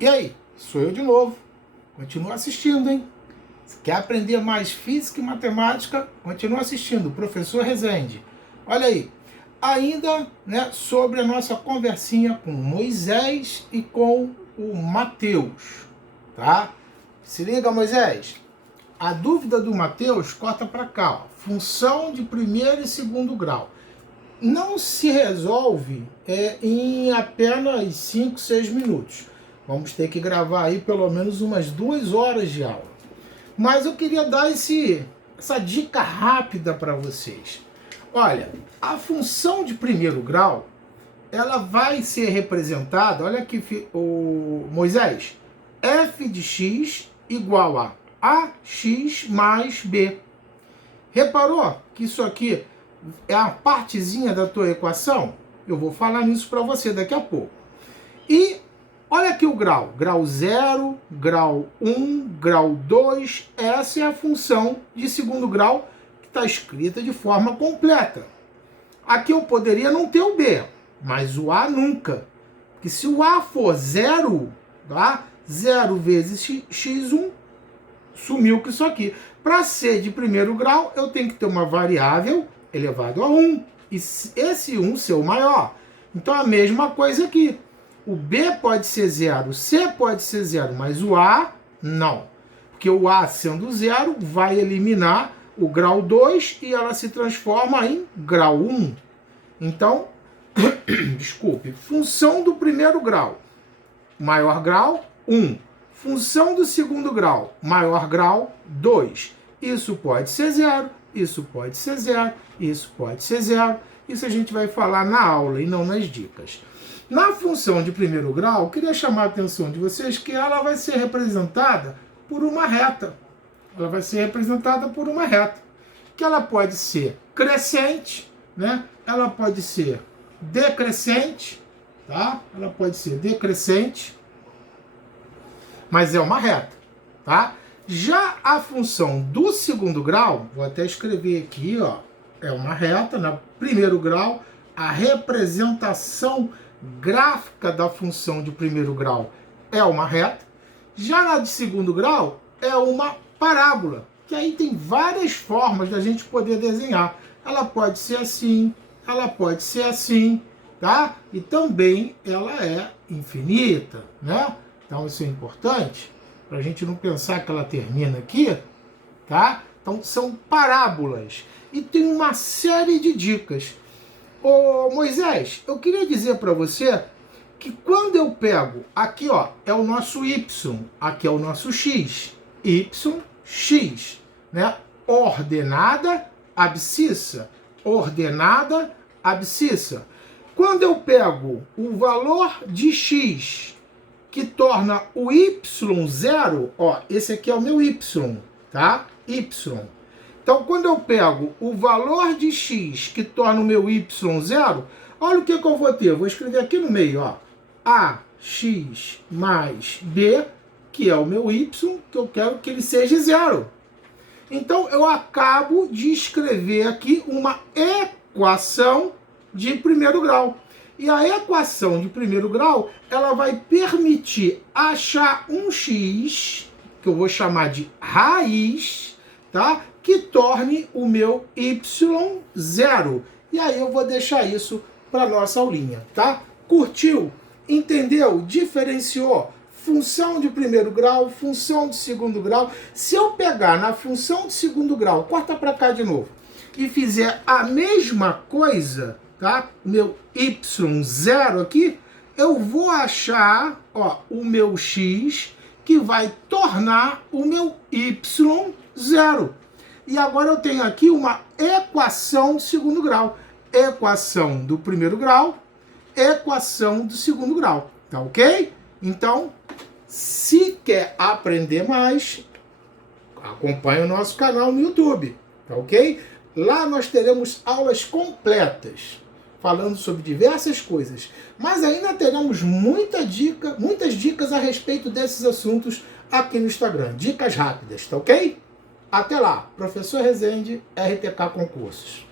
E aí, sou eu de novo. Continua assistindo, hein? Se quer aprender mais física e matemática, continua assistindo. Professor Rezende. Olha aí. Ainda, né, sobre a nossa conversinha com Moisés e com o Mateus. Tá? Se liga, Moisés. A dúvida do Mateus corta para cá. Ó. Função de primeiro e segundo grau. Não se resolve em apenas 5, 6 minutos. Vamos ter que gravar aí pelo menos umas 2 horas de aula. Mas eu queria dar essa dica rápida para vocês. Olha, a função de primeiro grau, ela vai ser representada, olha aqui, o Moisés, f de x igual a ax mais b. Reparou que isso aqui é a partezinha da tua equação? Eu vou falar nisso para você daqui a pouco. E olha aqui o grau. Grau 0, grau 1, grau 2. Essa é a função de segundo grau que está escrita de forma completa. Aqui eu poderia não ter o B, mas o A nunca. Porque se o A for 0, tá? 0 vezes x1, sumiu com isso aqui. Para ser de primeiro grau, eu tenho que ter uma variável elevado a 1. E esse 1 ser o maior. Então a mesma coisa aqui. O B pode ser 0, o C pode ser 0, mas o A não. Porque o A sendo 0 vai eliminar o grau 2 e ela se transforma em grau 1. Então, desculpe, função do primeiro grau, maior grau, 1. Função do segundo grau, maior grau, 2. Isso pode ser 0, isso pode ser 0, isso pode ser 0. Isso a gente vai falar na aula e não nas dicas. Na função de primeiro grau, eu queria chamar a atenção de vocês que ela vai ser representada por uma reta. Ela vai ser representada por uma reta. Que ela pode ser crescente, né? Ela pode ser decrescente, tá? Ela pode ser decrescente, mas é uma reta, tá? Já a função do segundo grau, vou até escrever aqui, ó, é uma reta. No primeiro grau, a representação gráfica da função de primeiro grau é uma reta. Já na de segundo grau é uma parábola, que aí tem várias formas da gente poder desenhar. Ela pode ser assim, ela pode ser assim, tá? E também ela é infinita, né? Então isso é importante para a gente não pensar que ela termina aqui, tá? Então são parábolas e tem uma série de dicas. Ô Moisés, eu queria dizer para você que quando eu pego, aqui ó, é o nosso y, aqui é o nosso x, y, x, né? Ordenada, abscissa, ordenada, abscissa. Quando eu pego o valor de x, que torna o y 0, ó, esse aqui é o meu y, tá? Y. Então, quando eu pego o valor de x que torna o meu y 0, olha o que eu vou ter. Eu vou escrever aqui no meio, ó. Ax mais b, que é o meu y, que eu quero que ele seja 0. Então, eu acabo de escrever aqui uma equação de primeiro grau. E a equação de primeiro grau, ela vai permitir achar um x, que eu vou chamar de raiz, tá? Que torne o meu y 0. E aí eu vou deixar isso para nossa aulinha, tá? Curtiu? Entendeu? Diferenciou? Função de primeiro grau, função de segundo grau. Se eu pegar na função de segundo grau, corta para cá de novo, e fizer a mesma coisa, tá? Meu y0 aqui, eu vou achar, ó, o meu x, que vai tornar o meu y0. E agora eu tenho aqui uma equação de segundo grau. Equação do primeiro grau, equação do segundo grau. Tá ok? Então, se quer aprender mais, acompanhe o nosso canal no YouTube. Tá ok? Lá nós teremos aulas completas, falando sobre diversas coisas. Mas ainda teremos muitas dicas a respeito desses assuntos aqui no Instagram. Dicas rápidas, tá ok? Até lá, Professor Rezende, RTK Concursos.